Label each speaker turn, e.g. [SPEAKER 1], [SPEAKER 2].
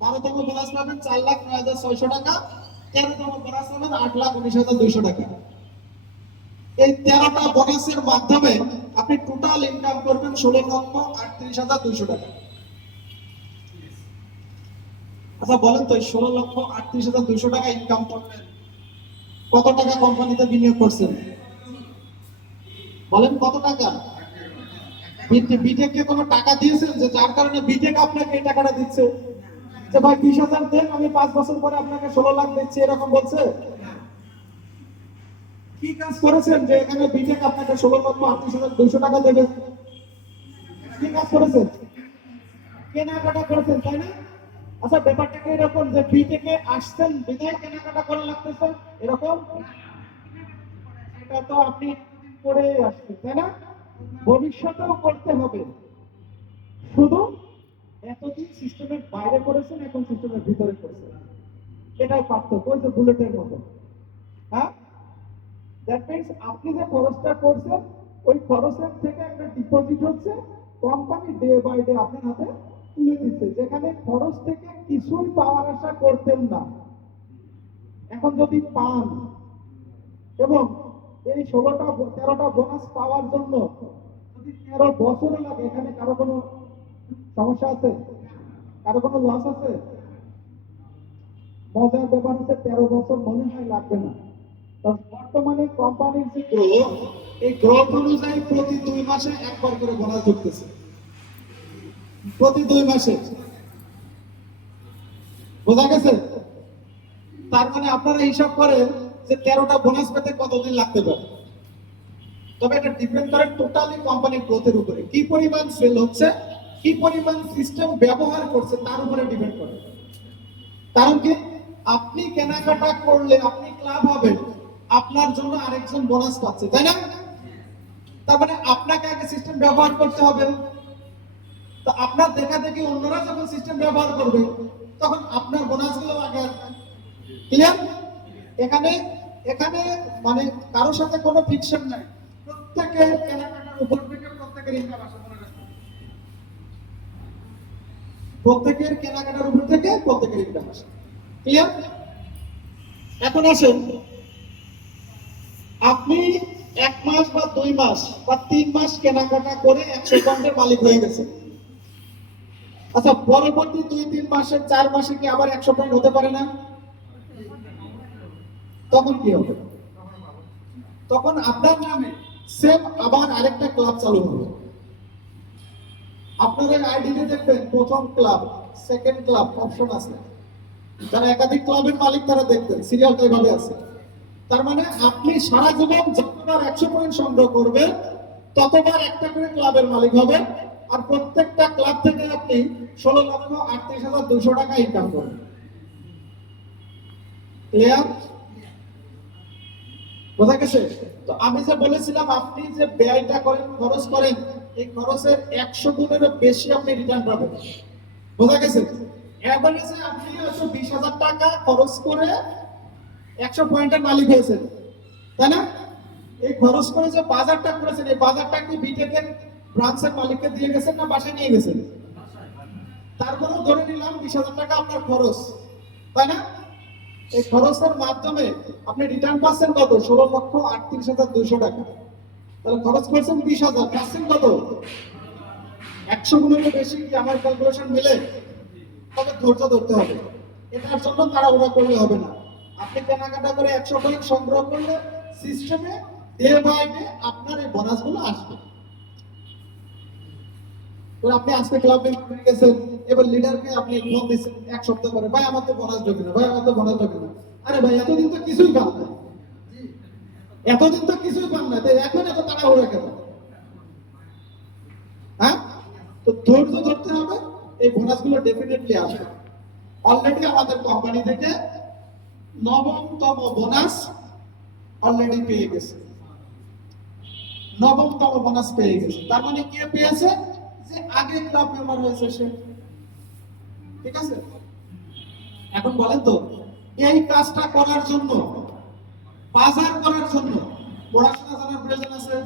[SPEAKER 1] বারোতম বোনাস পাবেন চার লাখ নয় হাজার ছয়শো টাকা তেরোতম বোনাস পাবেন আট লাখ উনিশ হাজার দুইশো টাকা। এই তেরোটা বোনাসের মাধ্যমে আপনি টোটাল ইনকাম করবেন ষোলো লক্ষ আটত্রিশ হাজার দুইশো টাকা। আচ্ছা বলেন তো ষোলো লক্ষ আটত্রিশ হাজার দুইশো টাকা ইনকাম করবেন। কত টাকা কোম্পানিতে বিনিয়োগ করছেন? বলেন, কত টাকা? বিটেক কে কোনো টাকা দিয়েছেন যে যার কারণে বিটেক আপনাকে এই টাকাটা দিচ্ছে? যে ভাই, বিশ হাজার দেন, আমি পাঁচ বছর পরে আপনাকে ষোলো লাখ দিচ্ছি, এরকম বলছে? কি কাজ করেছেন যে এখানে বিটেক আপনাকে ষোলো লক্ষ আটত্রিশ হাজার টাকা দেবে? কি কাজ করেছেন? কেনাকাটা করেছেন, তাই না? আচ্ছা এরকম যে বিটেকে আসছেন, বিদায় কেনাকাটা করা লাগতেছে? এরকম? এটা তো আপনি করে আসছেন তাই না? ভবিষ্যতেও করতে হবে। শুধু এতদিন সিস্টেমের বাইরে করেছেন, এখন সিস্টেমের ভিতরে করেছেন। এটাই পার্থক্য, ওই যে বুলেটের মতো। হ্যাঁ? দ্যাট আপনি যে খরচটা করছেন, ওই খরচের থেকে একটা ডিপোজিট হচ্ছে কোম্পানি ডে বাই ডে আপনার হাতে তুলে দিচ্ছে। যেখানে খরচ থেকে কিছুই পাওয়ার আশা করতেন না। এখন যদি পান, এবং এই ষোলোটা, তেরোটা বোনাস পাওয়ার জন্য যদি তেরো বছর লাগে, এখানে কারও কোনো সমস্যা আছে? কারও কোনো লস আছে? মজার ব্যাপার হচ্ছে তেরো বছর মনে হয় লাগবে না। বর্তমানে কোম্পানির যে গ্রোথ এই গ্রোথ অনুযায়ী প্রতি দুই মাসে একবার করে বোনাস ঢুকতেছে। প্রতি দুই মাসে। বোঝা গেছে? তার মানে আপনারা হিসাব করেন যে তেরোটা বোনাস পেতে কতদিন লাগতে পারে। তবে এটা ডিপেন্ড করে টোটালি কোম্পানির গ্রোথের উপরে। কি পরিমাণ সেল হচ্ছে? কি পরিমাণ সিস্টেম ব্যবহার করছে তার উপরে ডিপেন্ড করে। কারণ কি? আপনি কেনাকাটা করলে আপনি ক্লাব হবেন, আপনার জন্য আরেকজন বোনাস পাচ্ছে, তাই না? তার মানে আপনাকে আগে সিস্টেম ব্যবহার করতে হবে। তো আপনার দেখা দেখি অন্যরা যখন সিস্টেম ব্যবহার করবে, তখন আপনার বোনাসগুলো আগে ক্লিয়ার এখানে এখানে মানে কারোর সাথে কোনো ফিকশন নাই। প্রত্যেকের কেনাকাটার উপর থেকে প্রত্যেকের ইনকাম আসে। প্রত্যেকের কেনাকাটার উপর থেকে প্রত্যেকের ইনকাম আসে। ক্লিয়ার এখন আসেন। আপনি এক মাস বা দুই মাস বা তিন মাস কেনাকাটা করে একশো পয়েন্টের মালিক হয়ে গেছে আচ্ছা পরবর্তী দুই, তিন মাসে, চার মাসে কি আবার একশো পয়েন্ট হতে পারে না? তখন কি হবে? তখন আপনার নামে সেম আবার আরেকটা ক্লাব চালু হবে। আপনাদের আইডিতে দেখবেন প্রথম ক্লাব সেকেন্ড ক্লাব অপশন আছে। যারা একাধিক ক্লাবের মালিক তারা দেখবেন সিরিয়ালটা এভাবে আছে। তার মানে আপনি সারা জীবন যতবার একশো পয়েন্ট সংগ্রহ করবেন, ততবার একটা করে ক্লাবের মালিক হবেন। আর প্রত্যেকটা ক্লাব থেকে আপনি ষোলো লক্ষ আটত্রিশ হাজার দুশো টাকা ইনকাম করবেন। ক্লিয়ার বোঝা গেছে তো আমি যে বলেছিলাম, আপনি যে ব্যয়টা করেন, খরচ করেন এই খরচের একশো গুণেরও বেশি আপনি রিটার্ন পাবেন। বোঝা গেছে? অ্যাভারেজে আপনি একশো বিশ হাজার টাকা খরচ করে একশো পয়েন্টের মালিক হয়েছেন, তাই না? এই খরচ করে যে বাজারটা করেছেন, এই বাজারটা কি বিটেকের ব্রাঞ্চের মালিককে দিয়ে গেছেন না বাসায় নিয়ে গেছেন? তারপরেও ধরে নিলাম বিশ হাজার টাকা আপনার খরচ, তাই না? এই খরচের মাধ্যমে আপনি রিটার্ন পাচ্ছেন কত? ষোলো লক্ষ আটত্রিশ হাজার দুইশো টাকা। তাহলে খরচ করছেন বিশ হাজার। পাচ্ছেন কত? একশো গুণের বেশি কি আমার ক্যালকুলেশন মিলে? তবে ধৈর্য ধরতে হবে। এটার জন্য তারা ওরা করলে হবে না। আপনি কেনাকাটা করে একশো পয়েন্ট সংগ্রহ করলে সিস্টেমে ডে বাই ডে আপনার এই বোনাসগুলো আসবে। তো আপনি আজকে ক্লাবে গেছেন, এবার লিডারকে আপনি ফোন দিচ্ছেন, এক সপ্তাহ পরে, ভাই, আমার তো বোনাস ঢোকে না, ভাই, আমার তো বোনাস ঢোকে না। আরে ভাই, এতদিন তো কিছুই পান না। এতদিন তো কিছুই পান না, তাই এখন এত তাড়াহুড়া কেন? হ্যাঁ? তো ধৈর্য ধরতে হবে, এই ডেফিনেটলি আসবে। অলরেডি আমাদের কোম্পানি থেকে নবমতম বোনাস অলরেডি পেয়ে গেছে। নবমতম বোনাস পেয়ে গেছে। তার মানে কে পেয়েছে? যে আগে ক্লাব মেম্বার হয়েছে সে। ঠিক আছে? এখন বলেন তো, এই কাজটা করার জন্য বাজার করার জন্য পড়াশোনা জানার প্রয়োজন আছে?